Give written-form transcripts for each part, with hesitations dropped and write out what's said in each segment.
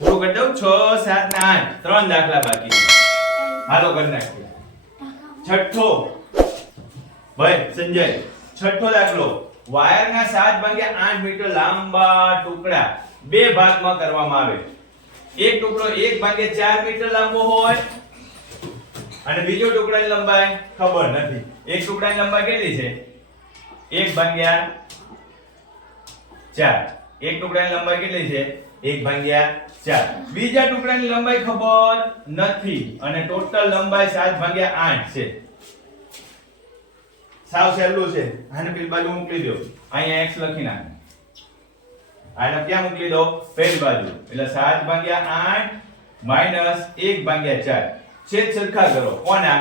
પૂરું કરી દઉં 6 7 ને 8 ત્રણ દાખલા બાકી છે હાલો કરી નાખીએ છઠ્ઠો ભાઈ સંજય છઠ્ઠો દાખલો વાયરના 7 ભાગ્યા 8 મીટર લાંબા ટુકડા બે ભાગમાં કરવામાં આવે એક ટુકડો 1 ભાગ્યા 4 મીટર લાંબો હોય અને બીજો ટુકડાની લંબાઈ ખબર નથી એક ટુકડાની લંબાઈ કેટલી છે 1 ભાગ્યા 4 એક ટુકડાની લંબાઈ કેટલી છે 1 ભાગ્યા 4 બીજા ટુકડાની લંબાઈ ખબર નથી અને ટોટલ લંબાઈ 7 ભાગ્યા 8 છે સાવ સહેલું છે આને પેલી બાજુ મૂકી દો અહીંયા x લખી નાખો આને ક્યાં મૂકી દો પેલી બાજુ એટલે 7 ભાગ્યા 8 માઈનસ 1 ભાગ્યા 4 છેદ સરખા કરો કોના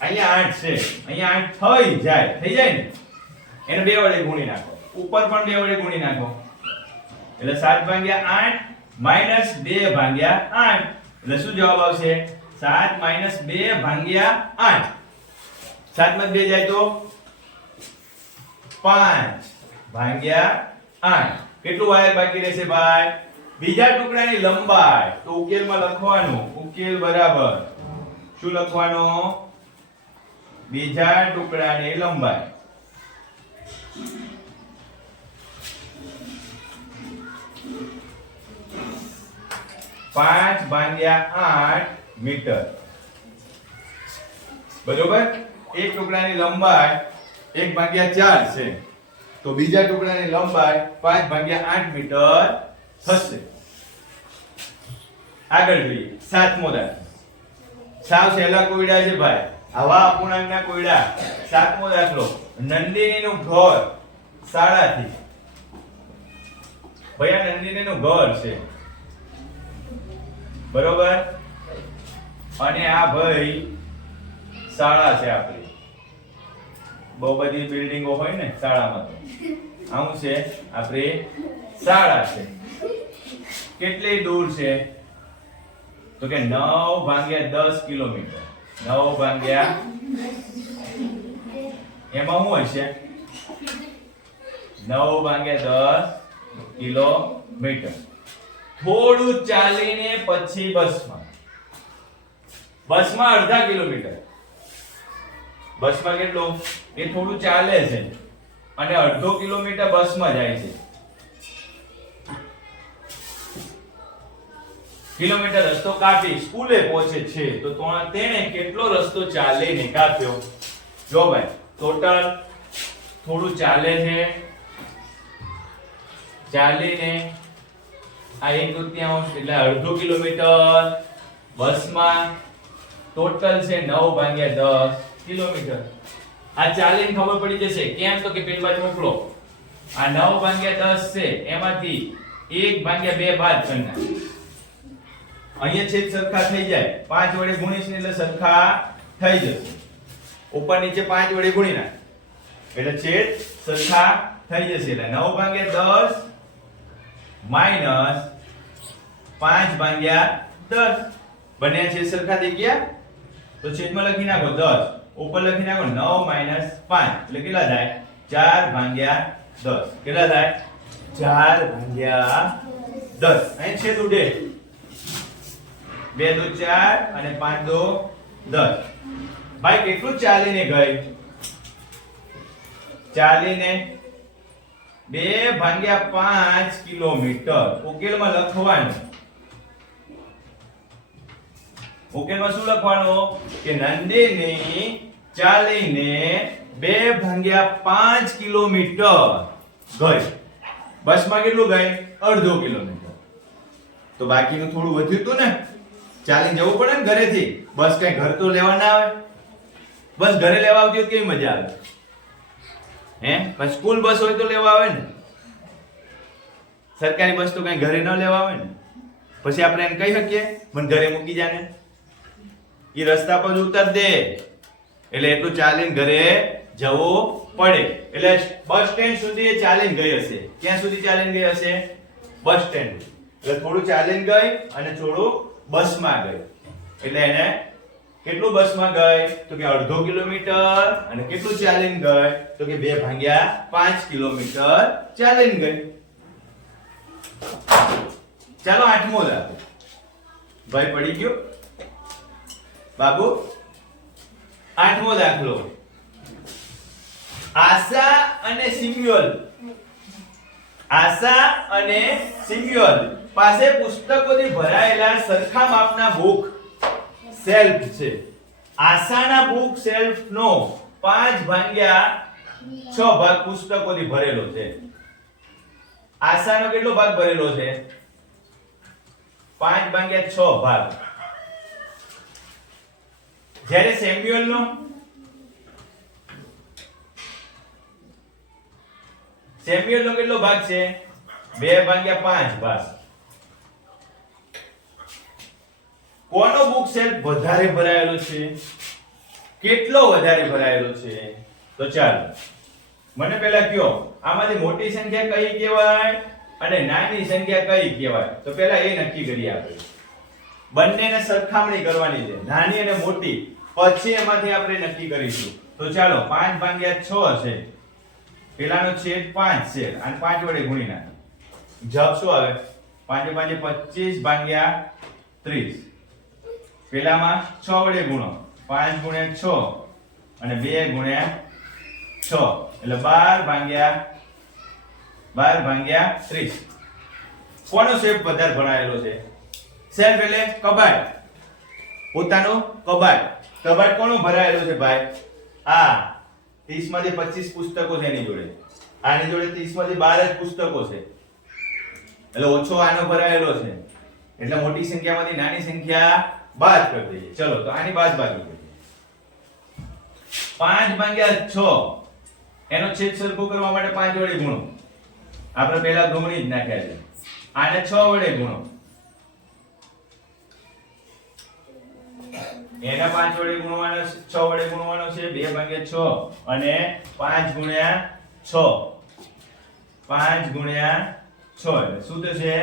અહીંયા 8 છે અહીંયા 8 થઈ જાય ને એને બે વડે ગુણી નાખો ઉપર પણ બે વડે ગુણી નાખો એટલે 7 ભાગ્યા 8 માઈનસ 2 ભાગ્યા 8 એટલે શું જવાબ આવશે 7 માઈનસ 2 ભાગ્યા 8 7 માં 2 જાય તો 5 ભાગ્યા 8 કેટલું વાયર બાકી રહેશે ભાઈ બીજા ટુકડાની લંબાઈ તો ઉકેલમાં લખવાનું ઉકેલ બરાબર શું લખવાનું બીજા ટુકડાની લંબાઈ 5 ભાગ્યા 8 મીટર બરોબર એક ટુકડાની લંબાઈ 1 ભાગ્યા 4 છે તો બીજા ટુકડાની લંબાઈ 5 ભાગ્યા 8 મીટર થશે આગળ જોઈએ સાતમો દાખલો સાવ સહેલા કોયડા છે ભાઈ આવા અપૂર્ણાંકના કોયડા સાતમો દાખલો નંદિનીનું ઘર શાળાથી ભયા નંદિનીનું ઘર છે બરોબર અને આ ભાઈ શાળા છે આપણી બહુ બધી બિલ્ડિંગો હોય ને શાળામાં તો આવું છે આપણી શાળા છે કેટલી દૂર છે તો કે 9 ભાગ્યા 10 કિલોમીટર 9 ભાગ્યા એમાં શું હશે 9 ભાગ્યા 10 કિલોમીટર થોડું ચાલીને પછી બસમાં અડધા કિલોમીટર બસમાં કેટલું એ થોડું ચાલે છે અને અડધો કિલોમીટર બસમાં જાય છે કિલોમીટર રસ્તો કાપી સ્કૂલે પહોંચે છે તો તેણે કેટલો રસ્તો ચાલીને કાપ્યો જો ભાઈ ટોટલ થોડું ચાલે છે ચાલીને આ 1/3 એટલે અડધો કિલોમીટર બસમાં ટોટલ છે 9 ભાગ્યા 10 કિલોમીટર આ ચાલીને ખબર પડી જશે કેમ તો કે પેલી બાજુ મોકલો આ 9 ભાગ્યા 10 છે એમાંથી 1 ભાગ્યા 2 બાદ કરી નાખ અહીંયા છેદ સરખા થઈ જાય 5 વડે ગુણીશ એટલે સરખા થઈ જશે ઉપર નીચે 5 વડે ગુણી નાખ એટલે છેદ સરખા થઈ જશે એટલે 9 ભાગ્યા 10 માઈનસ 5 ભાગ્યા 10 બંને છેદ સરખા થઈ ગયા તો છેદમાં લખી નાખો 10 ઉપર લખી નાખો 9 માઈનસ 5 એટલે કેટલા થાય 4 ભાગ્યા 10 કેટલા થાય 4 ભાગ્યા 10 અહીં છેદ ઉડે 2 દુ 4 અને 5 દુ 10 ભાઈ કેટલું ચાલીને ગઈ ચાલીને 2 ભાગ્યા 5 કિલોમીટર ઉકેલમાં લખવાનું ઉકેલમાં શું લખવાનું કે નંદિની ચાલીને 2 ભાગ્યા 5 કિલોમીટર ગઈ બસમાં કેટલું ગઈ અડધો કિલોમીટર તો બાકીનું થોડું વધ્યું હતું ને ચાલીને જવું પડે ને ઘરેથી બસ કઈ ઘર તો લેવા ના આવે બસ ઘરે લેવા આવતી હોય કેવી મજા આવે હે પણ સ્કૂલ બસ હોય તો લેવા આવે ને સરકારી બસ તો કઈ ઘરે ન લેવા આવે ને પછી આપણે એને કહી શકીએ મને ઘરે મૂકી જાને એ રસ્તા પર ઉતર દે એટલે એટલું ચાલીને ઘરે જવું પડે એટલે બસ સ્ટેન્ડ સુધી એ ચાલીને ગઈ હશે ક્યાં સુધી ચાલીને ગઈ હશે બસ સ્ટેન્ડ એટલે થોડું ચાલીને ગઈ અને થોડું બસમાં ગઈ એટલે એને કેટલું બસમાં ગઈ તો કે અડધો કિલોમીટર અને કેટલું ચાલીને ગઈ તો કે 2 ભાગ્યા 5 કિલોમીટર ચાલીને ગઈ ચાલો આઠમો દાખલો ભાઈ પડી ગયો બાબુ? 8મો દાખલો, આશા અને સિમ્યુઅલ. આશા અને સિમ્યુઅલ પાસે પુસ્તકોથી ભરાયેલા સરખા માપના બુક શેલ્ફ છે. આશાના બુક શેલ્ફનો 5/6 ભાગ પુસ્તકોથી ભરેલો છે. આશાનો કેટલો ભાગ ભરેલો છે? 5/6 ભાગ. જ્યારે સેમ્યુઅલનો કેટલો ભાગ છે? 2/5 ભાગ. કોનો બુક શેલ્ફ વધારે ભરાયેલો છે? કેટલો વધારે ભરાયેલો છે? તો ચાલો મને પહેલા કયો, આમાંથી મોટી સંખ્યા કઈ કહેવાય અને નાની સંખ્યા કઈ કહેવાય? તો પહેલા એ નક્કી કરીએ આપણે. બંનેને સરખામણી કરવાની છે, નાની અને મોટી, પછી એમાંથી આપણે નક્કી કરીશું. તો ચાલો 5/6 છે, પેલાનો છેદ 5 છે અને 5 વડે ગુણી નાખો. જવાબ શું આવે? 5 5 25/30. પેલામાં 6 વડે ગુણો, 5 × 6 અને 2 × 6 એટલે 12/30. કોનો શેપ વધારે ભરાયેલો છે? શેલ્ફ એટલે કબાટ, પોતાનું કબાટ. કબાટ કોનો ભરાયેલો છે ભાઈ? આ 30 માંથી 25 પુસ્તકો છે એની જોડે, આની જોડે 30 માંથી 12 જ પુસ્તકો છે, એટલે ઓછો આનો ભરાયેલો છે. એટલે મોટી સંખ્યામાંથી નાની સંખ્યા બાદ કરી દઈએ. ચલો તો આની બાદબાકી કરીએ. 5/6 એનો છેદ સરખો કરવા માટે 5 વડે ગુણો. આપણે પહેલા ગણણી જ નાખ્યા છે. આને 6 વડે ગુણો, એના 5 વડે ગુણવાનો, 6 વડે ગુણવાનો છે. 2/6 અને 5 × 6, 5 × 6 એટલે શું થશે?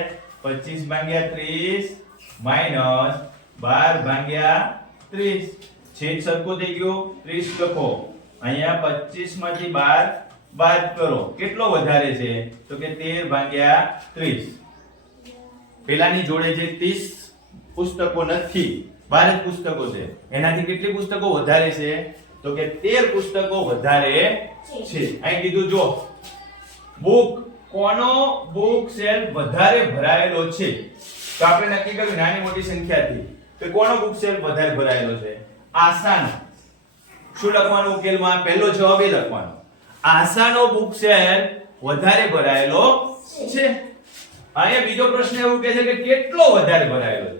25/30 - 12/30. છેદ સરખો થઈ ગયો, 30 લખો. અહીંયા 25 માંથી 12 બાદ કરો. કેટલો વધારે છે? તો કે 13/30. પેલાની જોડે જે 30 પુસ્તકો નથી, 12 જ પુસ્તકો છે, એનાથી કેટલી પુસ્તકો વધારે છે? તો કે 13 પુસ્તકો વધારે છે. અહીં કીધું જો બુક, કોનો બુક શેલ્ફ વધારે ભરાયેલો છે? તો આપણે નક્કી કર્યું નાની મોટી સંખ્યાથી કે કોનો બુક શેલ્ફ વધારે ભરાયેલો છે? આશાનો. શું લખવાનું ઉકેલમાં? પહેલો જવાબ એ લખવાનો, આશાનો બુક શેલ્ફ વધારે ભરાયેલો છે. અહીંયા બીજો પ્રશ્ન એવું કહે છે કે કેટલો વધારે ભરાયેલો છે?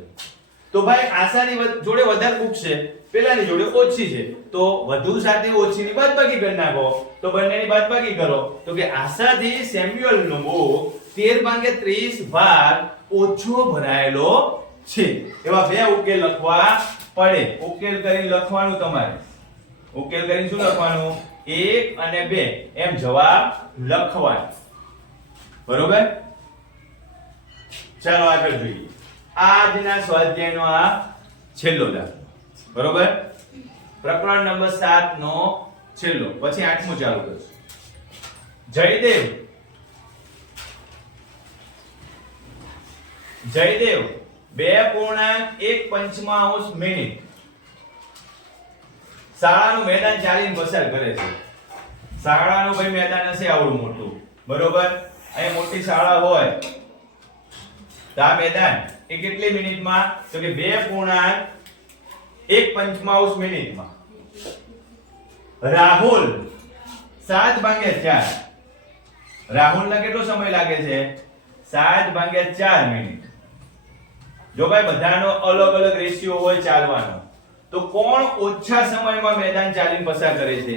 તો ભાઈ આશાની જોડે વધારે બુક છે, પેલાની જોડે ઓછી છે, તો વધુ સાથે ઓછીની બાદબાકી કરી નાખો. તો બંનેની બાદબાકી કરો તો કે આશાથી સેમ્યુઅલનો બુક 13/30 ભાગ ઓછો ભરાયેલો છે. એવા બે ઉકેલ લખવા પડે. ઉકેલ કરીને લખવાનું તમારે. ઉકેલ કરીને શું લખવાનું? 1 અને 2 એમ જવાબ લખવાનો. બરોબર? ચાલો આગળ જોઈએ. આજના સ્વાધ્યાયનો આ છેલ્લો દાખલો. બરોબર? પ્રકરણ નંબર 7 નો છેલ્લો, પછી 8મો ચાલુ કરશું. જયદેવ 2.1 મિનિટ શાળાનું મેદાન ચાલીને પસાર કરે છે. શાળાનું ભાઈ મેદાન હશે આવડું મોટું, બરોબર? અહીં મોટી શાળા હોય તો આ મેદાન એ કેટલી મિનિટમાં? તો કે 2.1 મિનિટમાં. રાહુલ 7/4. રાહુલને કેટલો સમય લાગે છે? 7/4 મિનિટ. જો ભાઈ બધાનો અલગ અલગ રેશિયો હોય ચાલવાનો, તો કોણ ઓછા સમયમાં મેદાન ચાલીને પસાર કરે છે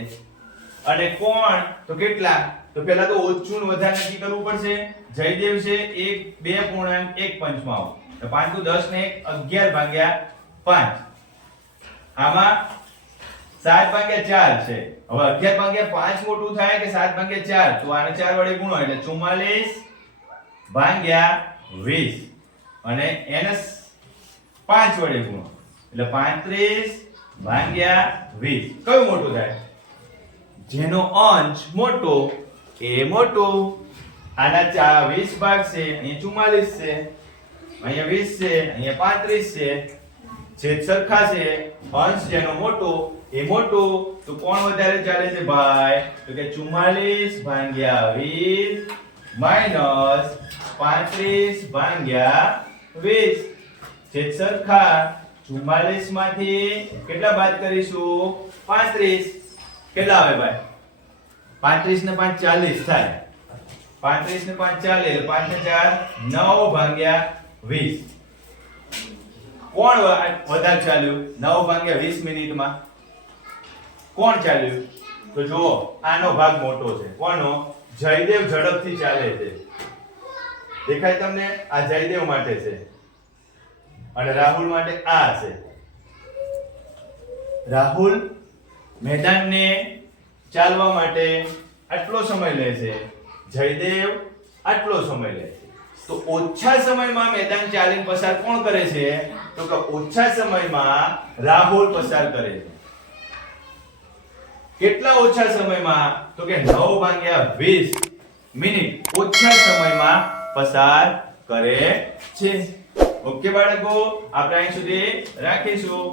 અને કોણ તો કેટલા? તો પહેલા તો ઓછું વધારે નક્કી કરવું પડશે. જયદેવ છે 2.1 તો 5 × 10 ને 11/5. આમાં 7/4 છે. હવે 11/5 મોટું થાય કે 7/4? તો આને 4 વડે ગુણો એટલે 44/20 અને એને 5 વડે ગુણો એટલે 35/20. કયું મોટું થાય? જેનો અંશ મોટો એ મોટો. આના 20 ભાગ છે, અહીં 44 છે. અહીંયા 20 છે, અહીંયા 35 છે. છેદ સરખા છે, અંશ જેનો મોટો એ મોટો, તો કોણ વધારે ચાલે છે ભાઈ? તો કે 44 ભાગ્યા 20 માઈનસ 35 ભાગ્યા 20. છેદ સરખા, 44 માંથી કેટલા બાદ કરીશું? 35. કેટલા આવે ભાઈ? 35 ને 5 40 થાય. 35 ને 5 40 એટલે 5 ને 4 9 ભાગ્યા 20. કોણ વધારે ચાલ્યું? 9 ભાગ્યા 20 મિનિટમાં કોણ ચાલ્યું? તો જુઓ, આનો ભાગ મોટો છે. કોનો? જયદેવ ઝડપથી ચાલે છે. દેખાય તમને? આ જયદેવ માટે છે અને રાહુલ માટે આ છે. રાહુલ મેદાનને ચાલવા માટે આટલો સમય લે છે, જયદેવ આટલો સમય લે છે. તો ઓછા સમયમાં મેદાન ચાલીને પસાર કોણ કરે છે? તો કે ઓછા સમયમાં રાહુલ પસાર કરે છે. કેટલા ઓછા સમયમાં? તો કે 9 ભાગ્યા 20 મિનિટ ઓછા સમયમાં પસાર કરે છે. ઓકે બાળકો, આપણે અહીં સુધી રાખીશું.